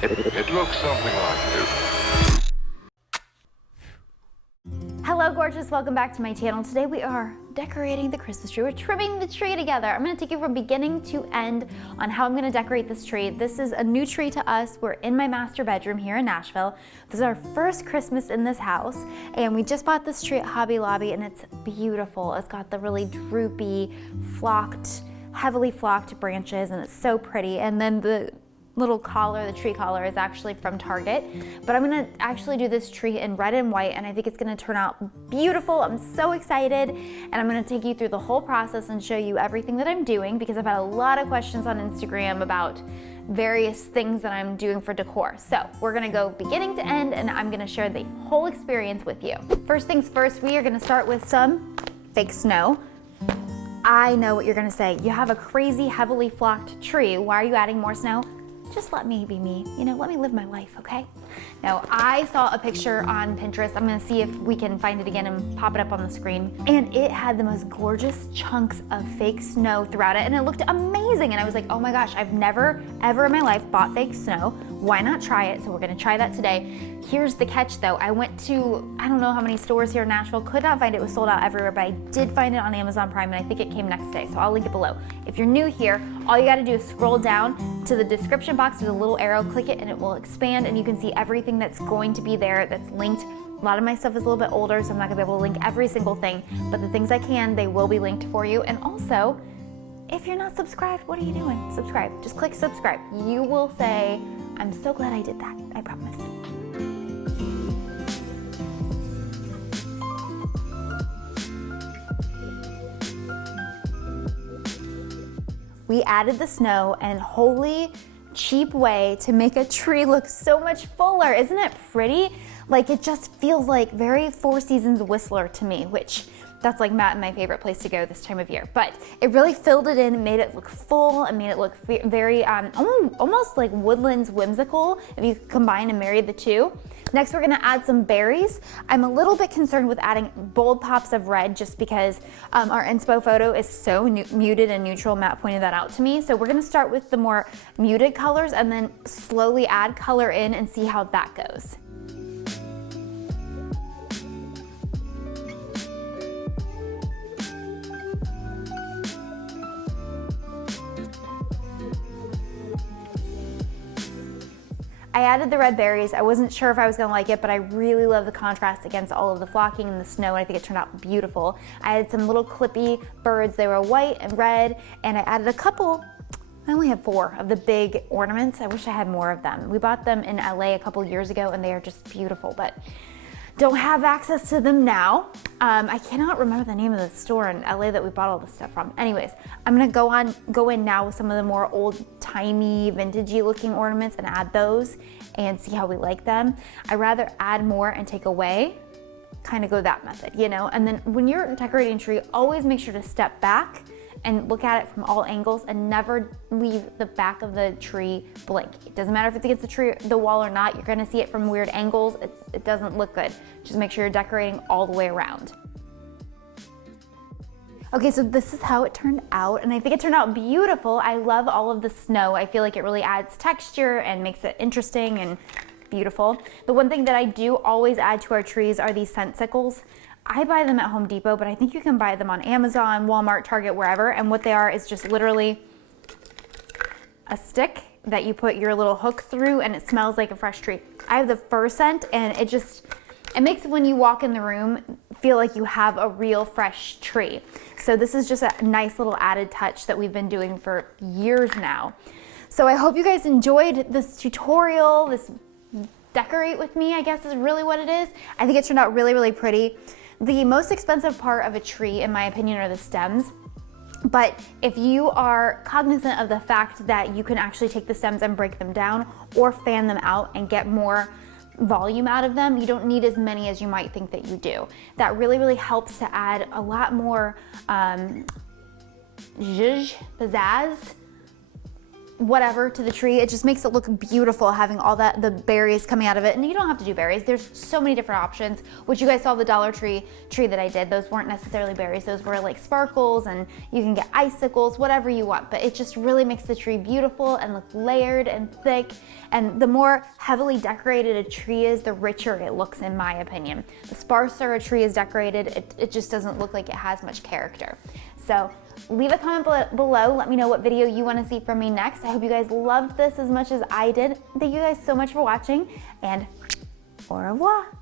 It looks something like this. Hello gorgeous, welcome back to my channel. Today we are decorating the Christmas tree. We're trimming the tree together. I'm gonna take you from beginning to end on how I'm gonna decorate this tree. This is a new tree to us. We're in my master bedroom here in Nashville. This is our first Christmas in this house, and we just bought this tree at Hobby Lobby, and it's beautiful. It's got the really droopy, heavily flocked branches, and it's so pretty. And then the little collar, the tree collar, is actually from Target. But I'm gonna actually do this tree in red and white, and I think it's gonna turn out beautiful. I'm so excited, and I'm gonna take you through the whole process and show you everything that I'm doing, because I've had a lot of questions on Instagram about various things that I'm doing for decor. So we're gonna go beginning to end, and I'm gonna share the whole experience with you. First things first, we are gonna start with some fake snow. I know what you're gonna say. You have a crazy, heavily flocked tree. Why are you adding more snow? Just let me be me, you know, let me live my life, okay? Now, I saw a picture on Pinterest. I'm gonna see if we can find it again and pop it up on the screen. And it had the most gorgeous chunks of fake snow throughout it, and it looked amazing. And I was like, oh my gosh, I've never, ever in my life bought fake snow. Why not try it? So we're gonna try that today. Here's the catch though. I went to, I don't know how many stores here in Nashville, could not find it. It was sold out everywhere, but I did find it on Amazon Prime, and I think it came next day, so I'll link it below. If you're new here, all you gotta do is scroll down to the description box, there's a little arrow, click it, and it will expand, and you can see everything that's going to be there that's linked. A lot of my stuff is a little bit older, so I'm not gonna be able to link every single thing, but the things I can, they will be linked for you. And also, if you're not subscribed, what are you doing? Subscribe, just click subscribe. You will say, I'm so glad I did that, I promise. We added the snow, and holy cheap way to make a tree look so much fuller. Isn't it pretty? Like, it just feels like very Four Seasons Whistler to me, which that's like my favorite place to go this time of year. But it really filled it in, made it look full, and made it look very, almost like Woodlands whimsical if you combine and marry the two. Next, we're gonna add some berries. I'm a little bit concerned with adding bold pops of red just because our inspo photo is so muted and neutral. Matt pointed that out to me. So we're gonna start with the more muted colors and then slowly add color in and see how that goes. I added the red berries. I wasn't sure if I was gonna like it, but I really love the contrast against all of the flocking and the snow, and I think it turned out beautiful. I added some little clippy birds. They were white and red, and I added a couple, I only have 4 of the big ornaments. I wish I had more of them. We bought them in LA a couple years ago, and they are just beautiful, but don't have access to them now. I cannot remember the name of the store in LA that we bought all this stuff from. Anyways, I'm gonna go in now with some of the more old-timey, vintagey looking ornaments and add those and see how we like them. I'd rather add more and take away, kind of go that method, you know? And then when you're decorating a tree, always make sure to step back and look at it from all angles and never leave the back of the tree blank. It doesn't matter if it's against the wall or not, you're gonna see it from weird angles. It doesn't look good. Just make sure you're decorating all the way around. Okay, so this is how it turned out, and I think it turned out beautiful. I love all of the snow. I feel like it really adds texture and makes it interesting and beautiful. The one thing that I do always add to our trees are these scent sickles. I buy them at Home Depot, but I think you can buy them on Amazon, Walmart, Target, wherever. And what they are is just literally a stick that you put your little hook through, and it smells like a fresh tree. I have the fir scent, and it makes when you walk in the room feel like you have a real fresh tree. So this is just a nice little added touch that we've been doing for years now. So I hope you guys enjoyed this tutorial, this decorate with me, I guess is really what it is. I think it turned out really, really pretty. The most expensive part of a tree, in my opinion, are the stems. But if you are cognizant of the fact that you can actually take the stems and break them down or fan them out and get more volume out of them, you don't need as many as you might think that you do. That really, really helps to add a lot more pizzazz whatever to the tree. It just makes it look beautiful having all that, the berries coming out of it. And you don't have to do berries. There's so many different options, which you guys saw the Dollar Tree tree that I did. Those weren't necessarily berries. Those were like sparkles, and you can get icicles, whatever you want. But it just really makes the tree beautiful and look layered and thick. And the more heavily decorated a tree is, the richer it looks, in my opinion. The sparser a tree is decorated, it just doesn't look like it has much character. So leave a comment below. Let me know what video you want to see from me next. I hope you guys loved this as much as I did. Thank you guys so much for watching, and au revoir.